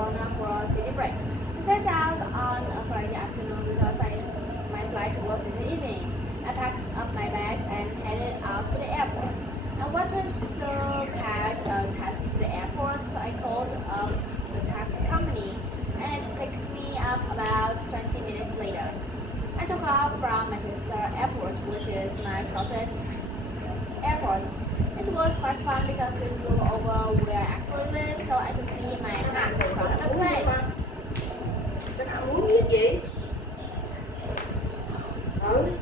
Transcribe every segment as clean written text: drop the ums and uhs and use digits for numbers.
Barcelona for a city break. I set out on a Friday afternoon because my flight was in the evening. I packed up my bags and headed off to the airport. I wanted to catch a taxi to the airport, so I called up the taxi company and it picked me up about 20 minutes later. I took off from Manchester Airport, which is my closest airport. It was quite fun because we flew over where I actually live, so I could see my house from the plane. Chắc ăn uống gì vậy? Ừ.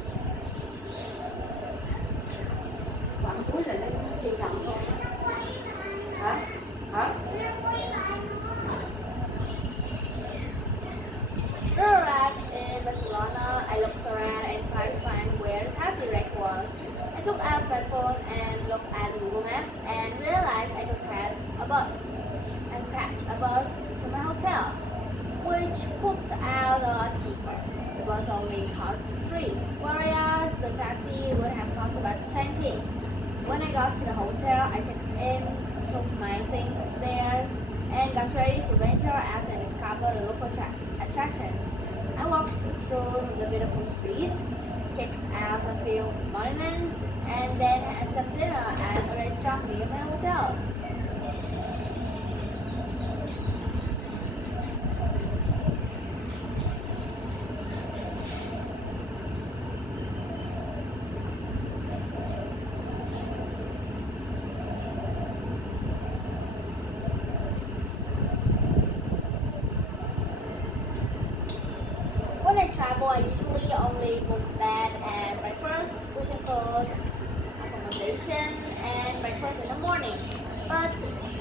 Bạn cuối là lên đi làm không? Hả? Hả? We arrived in Barcelona. I looked around and tried to find where the taxi rank was. I took out my phone and looked at the Google Maps and realized I could catch a bus to my hotel, which worked out a lot cheaper. The bus only cost 3, whereas the taxi would have cost about 20. When I got to the hotel, I checked in, took my things upstairs, and got ready to venture out and discover the local attractions. I walked through the beautiful streets, checked out a few monuments, and then had some dinner at a restaurant near my hotel. When I travel, I usually only book bed and breakfast, which includes accommodation and breakfast in the morning, but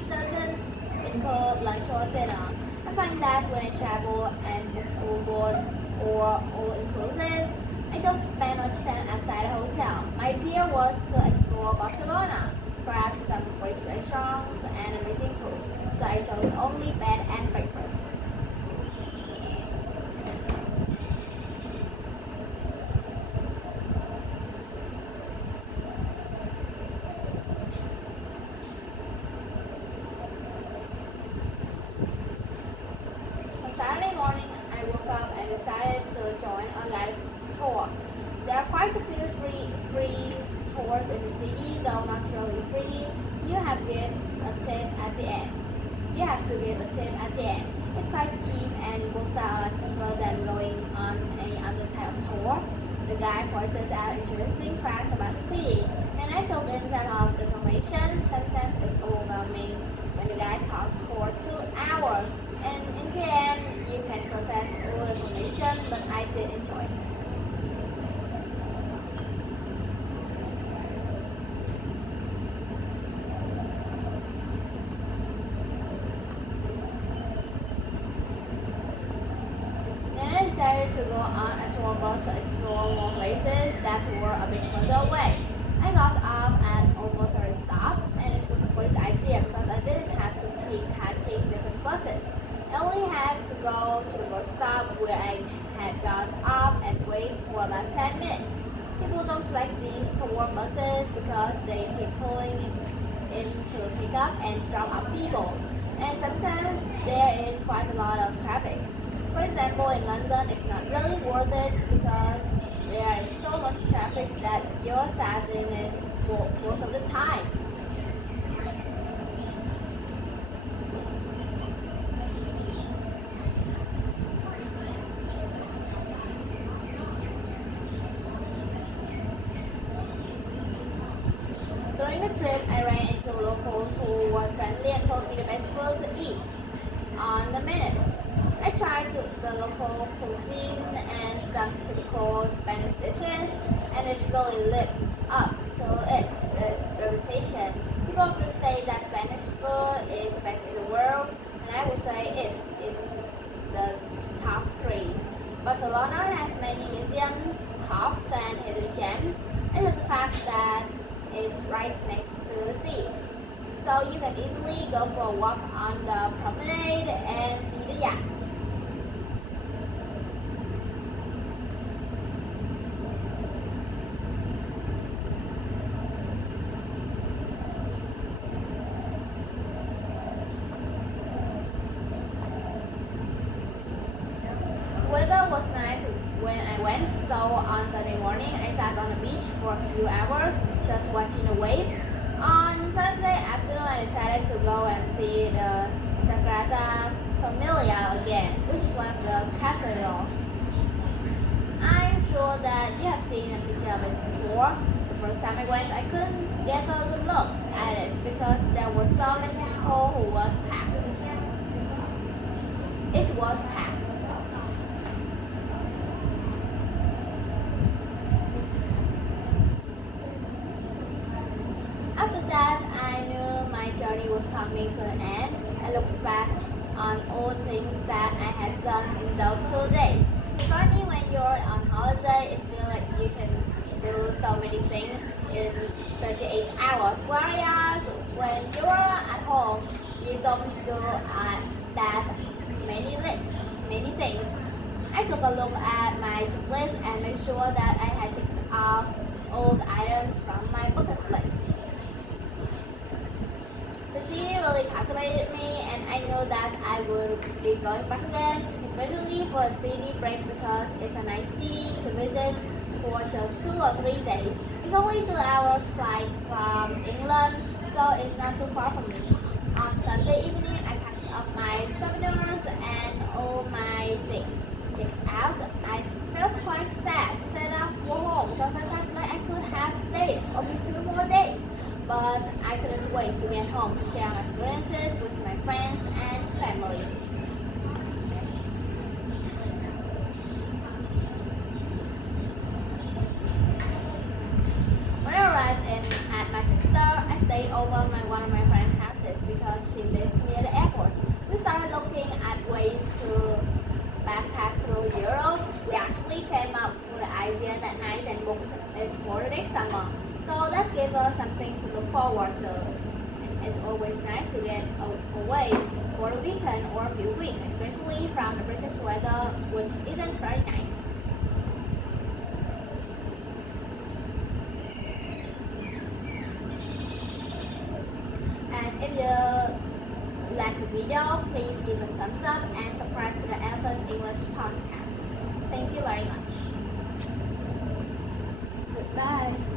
doesn't include lunch or dinner. I find that when I travel and book full board or all inclusive, I don't spend much time outside the hotel. My idea was to explore Barcelona, try out some great restaurants and amazing food, so I chose only bed and breakfast. On Saturday morning, I woke up and decided to join a guided tour. There are quite a few free tours in the city, though not really free. You have to give a tip at the end. You have to give a tip at the end. It's quite cheap and it works out a lot cheaper than going on any other type of tour. The guy pointed out interesting facts about the city, and I took in some of the information. Sometimes it's overwhelming when the guy talks for 2 hours. And in the end, you can process all the information, but I did enjoy it. Then I decided to go on a tour bus to explore more places that were a bit further away. I got off at almost every stop, and it was a great idea because I didn't have to keep catching different buses. I only had to go to the bus stop where I had got off and wait for about 10 minutes. People don't like these tour buses because they keep pulling in to pick up and drop off people. And sometimes there is quite a lot of traffic. For example, in London, it's not really worth it because there is so much traffic that you're sat in it for most of the time. During the trip, I ran into locals who were friendly and told me the best food to eat on the menus. I tried the local cuisine and some typical Spanish dishes, and it really lived up to its reputation. People often say that Spanish food is the best in the world, and I would say it's in the top 3. Barcelona has many museums, pubs, and hidden gems, and the fact that it's right next to the sea. So you can easily go for a walk on the promenade and see the yachts. when I went. So on Sunday morning, I sat on the beach for a few hours just watching the waves. On Sunday afternoon, I decided to go and see the Sagrada Familia again, which is one of the cathedrals. I'm sure that you have seen a picture of it before. The first time I went, I couldn't get a good look at it because there were so many people who was packed. It was packed. After that, I knew my journey was coming to an end. I looked back on all things that I had done in those 2 days. It's funny when you're on holiday, it feels like you can do so many things in 28 hours. Whereas when you're at home, you don't do that many things. I took a look at my checklist and made sure that I had checked off all the items from my bucket list. The city really captivated me, and I know that I would be going back again, especially for a city break because it's a nice city to visit for just 2 or 3 days. It's only 2 hours flight from England, so it's not too far from me. On Sunday evening, I packed up my souvenirs and all my things. Checked out, I felt quite sad to set off for home because I felt like I could have stayed only a few more days. But I couldn't wait to get home to share my experiences with my friends and family. When I arrived at Manchester, I stayed over one of my friend's houses because she lives near the airport. We started looking at ways to backpack through Europe. We actually came up with the idea that night and booked it for the next summer. So that gave us something to look forward to. And it's always nice to get away for a weekend or a few weeks, especially from the British weather, which isn't very nice. And if you like the video, please give a thumbs up and subscribe to the Elephant English podcast. Thank you very much. Goodbye.